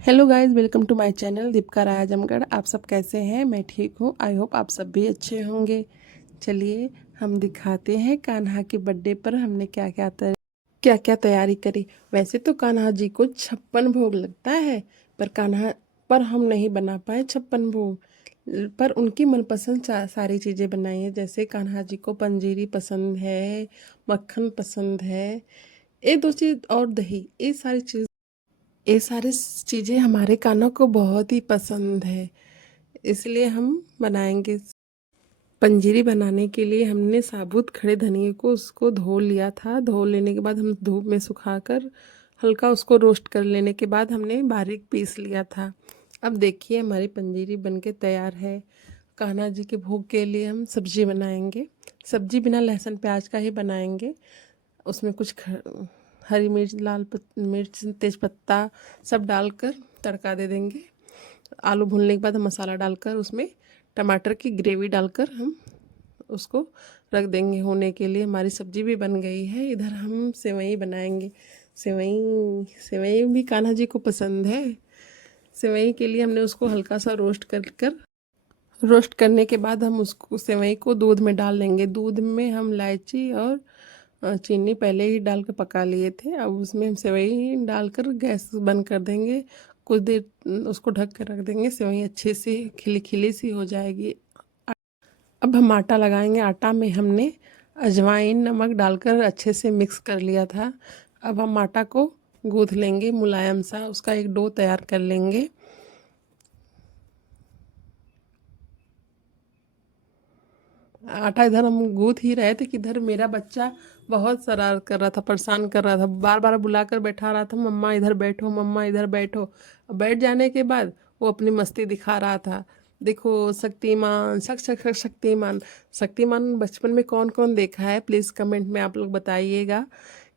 Hello guys, welcome to my channel Deepika Rai Azamgarh. आप सब कैसे हैं? मैं ठीक हूँ। आई होप आप सब भी अच्छे होंगे। चलिए हम दिखाते हैं कान्हा के बर्थडे पर हमने क्या क्या तैयारी करी। वैसे तो कान्हा जी को 56 भोग लगता है, पर कान्हा पर हम नहीं बना पाए 56 भोग। पर उनकी मनपसंद सारी चीज़ें बनाई हैं। जैसे कान्हा जी को पंजीरी पसंद है, मक्खन पसंद है, ये दो चीज़ और दही, ये सारी चीज़ें हमारे कानों को बहुत ही पसंद है, इसलिए हम बनाएंगे। पंजीरी बनाने के लिए हमने साबुत खड़े धनिए को उसको धो लिया था। धो लेने के बाद हम धूप में सुखाकर हल्का उसको रोस्ट कर लेने के बाद हमने बारीक पीस लिया था। अब देखिए हमारी पंजीरी बनके तैयार है। कान्हा जी के भोग के लिए हम सब्जी बनाएंगे। सब्जी बिना लहसुन प्याज का ही बनाएंगे। उसमें कुछ हरी मिर्च, मिर्च, तेज़पत्ता सब डालकर तड़का दे देंगे। आलू भूनने के बाद हम मसाला डालकर उसमें टमाटर की ग्रेवी डालकर हम उसको रख देंगे होने के लिए। हमारी सब्जी भी बन गई है। इधर हम सेवई बनाएंगे। सेवई सेवई भी कान्हा जी को पसंद है। सेवई के लिए हमने उसको हल्का सा रोस्ट करने के बाद हम उसको सेवई को दूध में डाल लेंगे। दूध में हम इलायची और चीनी पहले ही डाल कर पका लिए थे। अब उसमें हम सेवई डालकर गैस बंद कर देंगे। कुछ देर उसको ढक कर रख देंगे। सेवई अच्छे से खिली खिली सी हो जाएगी। अब हम आटा लगाएंगे। आटा में हमने अजवाइन नमक डालकर अच्छे से मिक्स कर लिया था। अब हम आटा को गूँथ लेंगे मुलायम सा, उसका एक डो तैयार कर लेंगे। आटा इधर हम गूँथ ही रहे थे कि इधर मेरा बच्चा बहुत शरारत कर रहा था, परेशान कर रहा था, बार बार बुलाकर बैठा रहा था, मम्मा इधर बैठो, मम्मा इधर बैठो। अब बैठ जाने के बाद वो अपनी मस्ती दिखा रहा था। देखो शक्तिमान, शक्तिमान। शक्तिमान बचपन में कौन कौन देखा है प्लीज़ कमेंट में आप लोग बताइएगा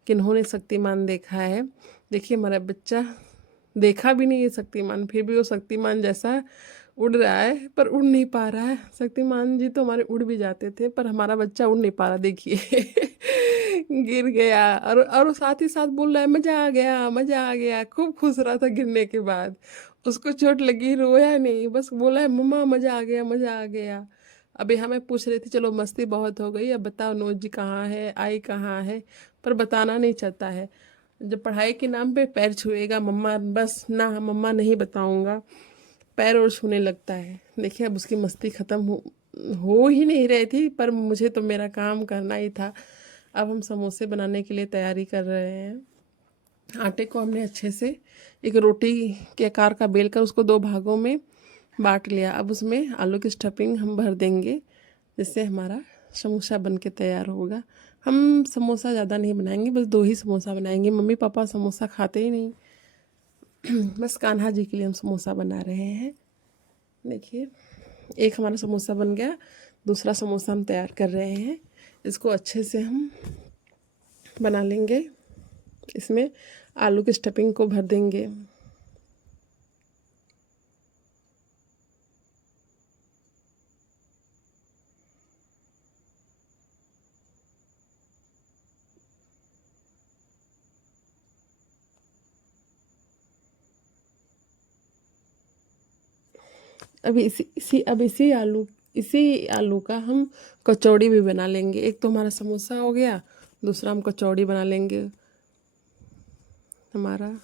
किन्होंने शक्तिमान देखा है। देखिए हमारा बच्चा देखा भी नहीं है शक्तिमान, फिर भी वो शक्तिमान जैसा उड़ रहा है, पर उड़ नहीं पा रहा है। शक्तिमान जी तो हमारे उड़ भी जाते थे, पर हमारा बच्चा उड़ नहीं पा रहा। देखिए गिर गया और वो साथ ही साथ बोल रहा है मज़ा आ गया, मज़ा आ गया। खूब खुश रहा था गिरने के बाद। उसको चोट लगी, रोया नहीं, बस बोला है मम्मा मज़ा आ गया, मज़ा आ गया। अभी हमें पूछ रही थी चलो मस्ती बहुत हो गई, अब बताओ नोज जी कहाँ है, आई कहाँ है, पर बताना नहीं चाहता है। जब पढ़ाई के नाम पे पैर छुएगा मम्मा, बस ना मम्मा नहीं बताऊंगा, पैर और छूने लगता है। देखिए अब उसकी मस्ती ख़त्म हो ही नहीं रही थी, पर मुझे तो मेरा काम करना ही था। अब हम समोसे बनाने के लिए तैयारी कर रहे हैं। आटे को हमने अच्छे से एक रोटी के आकार का बेल कर उसको दो भागों में बांट लिया। अब उसमें आलू की स्टफिंग हम भर देंगे, जिससे हमारा समोसा बन के तैयार होगा। हम समोसा ज़्यादा नहीं बनाएंगे, बस दो ही समोसा बनाएंगे। मम्मी पापा समोसा खाते ही नहीं। बस कान्हा जी के लिए हम समोसा बना रहे हैं। देखिए एक हमारा समोसा बन गया, दूसरा समोसा हम तैयार कर रहे हैं। इसको अच्छे से हम बना लेंगे। इसमें आलू की स्टफिंग को भर देंगे। इसी आलू का हम कचौड़ी भी बना लेंगे। एक तो हमारा समोसा हो गया, दूसरा हम कचौड़ी बना लेंगे। हमारा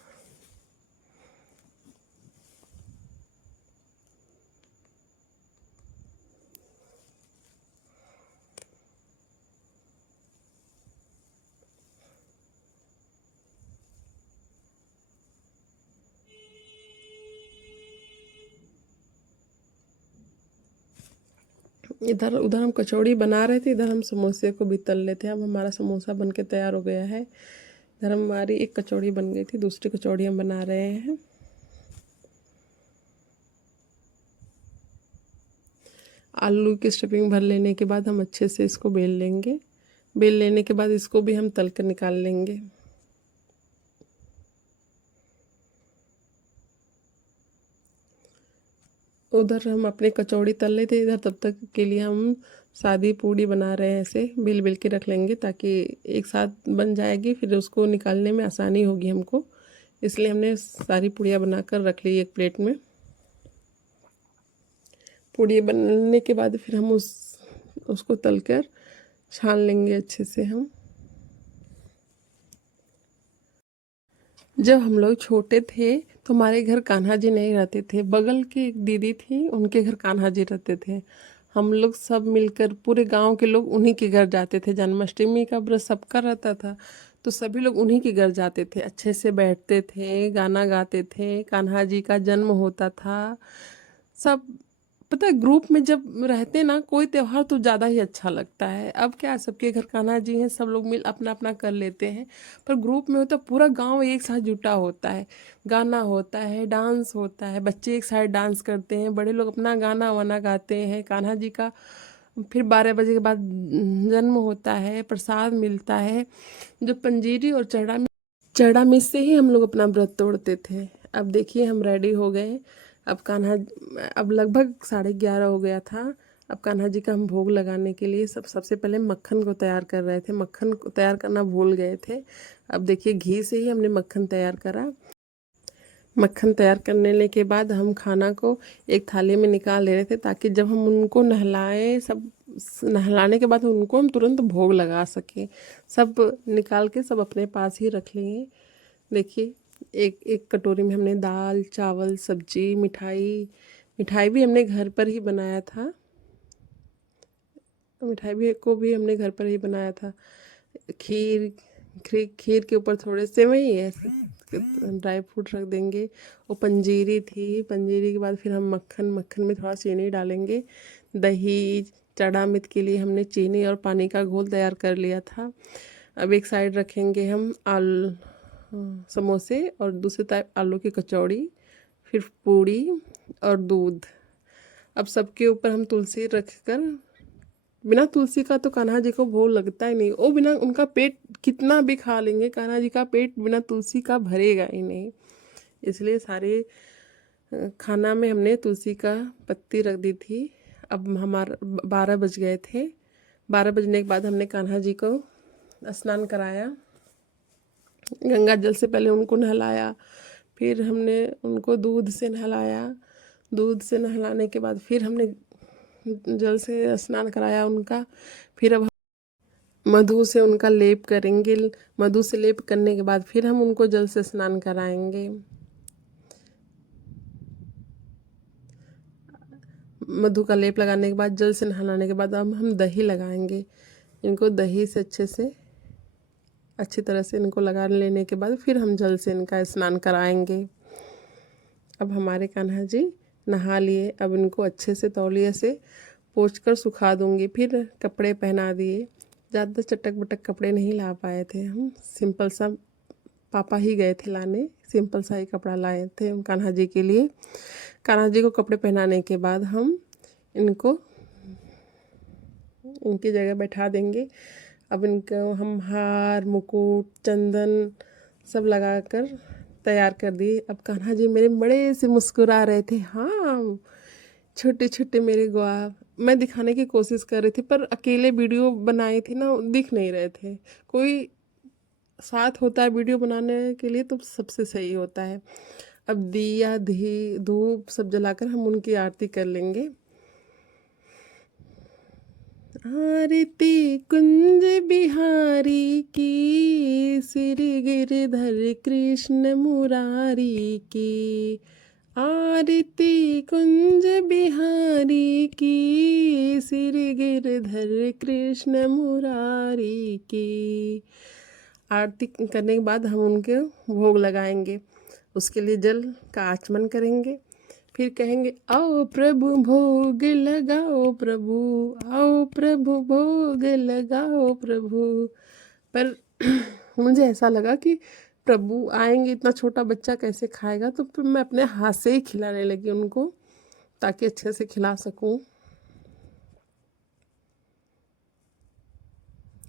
इधर उधर हम कचौड़ी बना रहे थे, इधर हम समोसे को भी तल लेते हैं। अब हमारा समोसा बन के तैयार हो गया है। इधर हमारी एक कचौड़ी बन गई थी, दूसरी कचौड़ी हम बना रहे हैं। आलू की स्टफिंग भर लेने के बाद हम अच्छे से इसको बेल लेंगे। बेल लेने के बाद इसको भी हम तल कर निकाल लेंगे। उधर हम अपने कचौड़ी तल रहे थे, इधर तब तक के लिए हम सादी पूड़ी बना रहे हैं। ऐसे बेल बेल के रख लेंगे ताकि एक साथ बन जाएगी, फिर उसको निकालने में आसानी होगी हमको। इसलिए हमने सारी पूड़ियाँ बनाकर रख ली एक प्लेट में। पूड़ी बनने के बाद फिर हम उसको तलकर छान लेंगे अच्छे से। हम जब हम लोग छोटे थे तो हमारे घर कान्हा जी नहीं रहते थे, बगल की एक दीदी थी, उनके घर कान्हा जी रहते थे। हम लोग सब मिलकर पूरे गांव के लोग उन्हीं के घर जाते थे। जन्माष्टमी का व्रत सबका रहता था तो सभी लोग उन्हीं के घर जाते थे, अच्छे से बैठते थे, गाना गाते थे, कान्हा जी का जन्म होता था। सब पता है, ग्रुप में जब रहते ना कोई त्योहार तो ज़्यादा ही अच्छा लगता है। अब क्या सबके घर कान्हा जी हैं, सब लोग मिल अपना अपना कर लेते हैं, पर ग्रुप में होता पूरा गांव एक साथ जुटा होता है, गाना होता है, डांस होता है, बच्चे एक साइड डांस करते हैं, बड़े लोग अपना गाना वाना गाते हैं कान्हा जी का। फिर 12 बजे के बाद जन्म होता है, प्रसाद मिलता है, जो पंजीरी और चढ़ा मिस से ही हम लोग अपना व्रत तोड़ते थे। अब देखिए हम रेडी हो गए। अब कान्हा, अब लगभग 11:30 हो गया था। अब कान्हा जी का हम भोग लगाने के लिए सबसे पहले मक्खन को तैयार कर रहे थे। मक्खन को तैयार करना भूल गए थे। अब देखिए घी से ही हमने मक्खन तैयार करा। मक्खन तैयार करने के बाद हम खाना को एक थाली में निकाल ले रहे थे, ताकि जब हम उनको नहलाएं, सब नहलाने के बाद उनको हम तुरंत भोग लगा सकें। सब निकाल के सब अपने पास ही रख लेंगे। देखिए एक एक कटोरी में हमने दाल, चावल, सब्जी, मिठाई, मिठाई भी हमने घर पर ही बनाया था। मिठाई भी हमने घर पर ही बनाया था। खीर, खीर के ऊपर थोड़े से वही है ड्राई फ्रूट रख देंगे। वो पंजीरी थी, पंजीरी के बाद फिर हम मक्खन में थोड़ा चीनी डालेंगे। दही, चढ़ा मित के लिए हमने चीनी और पानी का घोल तैयार कर लिया था। अब एक साइड रखेंगे हम समोसे, और दूसरी तरफ आलू की कचौड़ी, फिर पूड़ी और दूध। अब सबके ऊपर हम तुलसी रखकर, बिना तुलसी का तो कान्हा जी को भोग लगता ही नहीं। वो बिना, उनका पेट कितना भी खा लेंगे, कान्हा जी का पेट बिना तुलसी का भरेगा ही नहीं। इसलिए सारे खाना में हमने तुलसी का पत्ती रख दी थी। अब हमारा 12 बज गए थे। 12 बजने के बाद हमने कान्हा जी को स्नान कराया। गंगा जल से पहले उनको नहलाया, फिर हमने उनको दूध से नहलाया। दूध से नहलाने के बाद फिर हमने जल से स्नान कराया उनका। फिर अब मधु से उनका लेप करेंगे। मधु से लेप करने के बाद फिर हम उनको जल से स्नान कराएंगे। मधु का लेप लगाने के बाद, जल से नहलाने के बाद अब हम दही लगाएंगे। इनको दही से अच्छी तरह से इनको लगा लेने के बाद फिर हम जल से इनका स्नान कराएंगे। अब हमारे कान्हा जी नहा लिए। अब इनको अच्छे से तौलिए से पोंछ कर सुखा दूंगी। फिर कपड़े पहना दिए। ज़्यादा चटक बटक कपड़े नहीं ला पाए थे हम, सिंपल सा, पापा ही गए थे लाने, सिंपल सा ही कपड़ा लाए थे कान्हा जी के लिए। कान्हा जी को कपड़े पहनाने के बाद हम इनको इनकी जगह बैठा देंगे। अब इनको हम हार, मुकुट, चंदन सब लगाकर तैयार कर दिए। अब कान्हा जी मेरे बड़े से मुस्कुरा रहे थे। हाँ, छोटे छोटे मेरे ग्वार। मैं दिखाने की कोशिश कर रही थी, पर अकेले वीडियो बनाए थे ना, दिख नहीं रहे थे। कोई साथ होता है वीडियो बनाने के लिए तो सबसे सही होता है। अब दिया, धूप सब जलाकर हम उनकी आरती कर लेंगे। आरती कुंज बिहारी की, श्री गिरधर कृष्ण मुरारी की। आरती कुंज बिहारी की, श्री गिरधर कृष्ण मुरारी की। आरती करने के बाद हम उनके भोग लगाएंगे। उसके लिए जल का आचमन करेंगे। फिर कहेंगे, आओ प्रभु भोग लगाओ प्रभु, आओ प्रभु भोग लगाओ प्रभु। पर मुझे ऐसा लगा कि प्रभु आएंगे, इतना छोटा बच्चा कैसे खाएगा, तो फिर मैं अपने हाथ से ही खिलाने लगी उनको, ताकि अच्छे से खिला सकूं।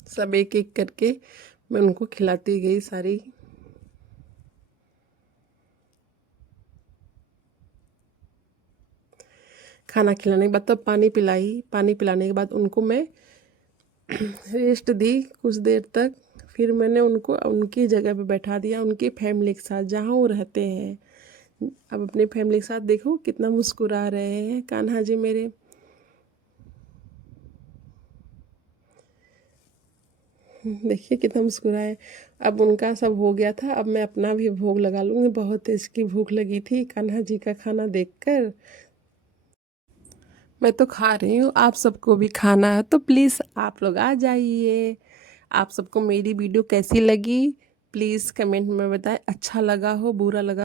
सब एक एक करके मैं उनको खिलाती गई सारी। खाना खिलाने के बाद तब पानी पिलाई। पानी पिलाने के बाद उनको मैं रेस्ट दी कुछ देर तक। फिर मैंने उनको उनकी जगह पे बैठा दिया, उनकी फैमिली के साथ जहाँ वो रहते हैं। अब अपनी फैमिली के साथ देखो कितना मुस्कुरा रहे हैं कान्हा जी मेरे। देखिए कितना मुस्कुराए। अब उनका सब हो गया था, अब मैं अपना भी भोग लगा लूँगी। बहुत तेज की भूख लगी थी कान्हा जी का खाना देखकर। मैं तो खा रही हूँ, आप सबको भी खाना है तो प्लीज़ आप लोग आ जाइए। आप सबको मेरी वीडियो कैसी लगी प्लीज़ कमेंट में बताएं। अच्छा लगा हो बुरा लगा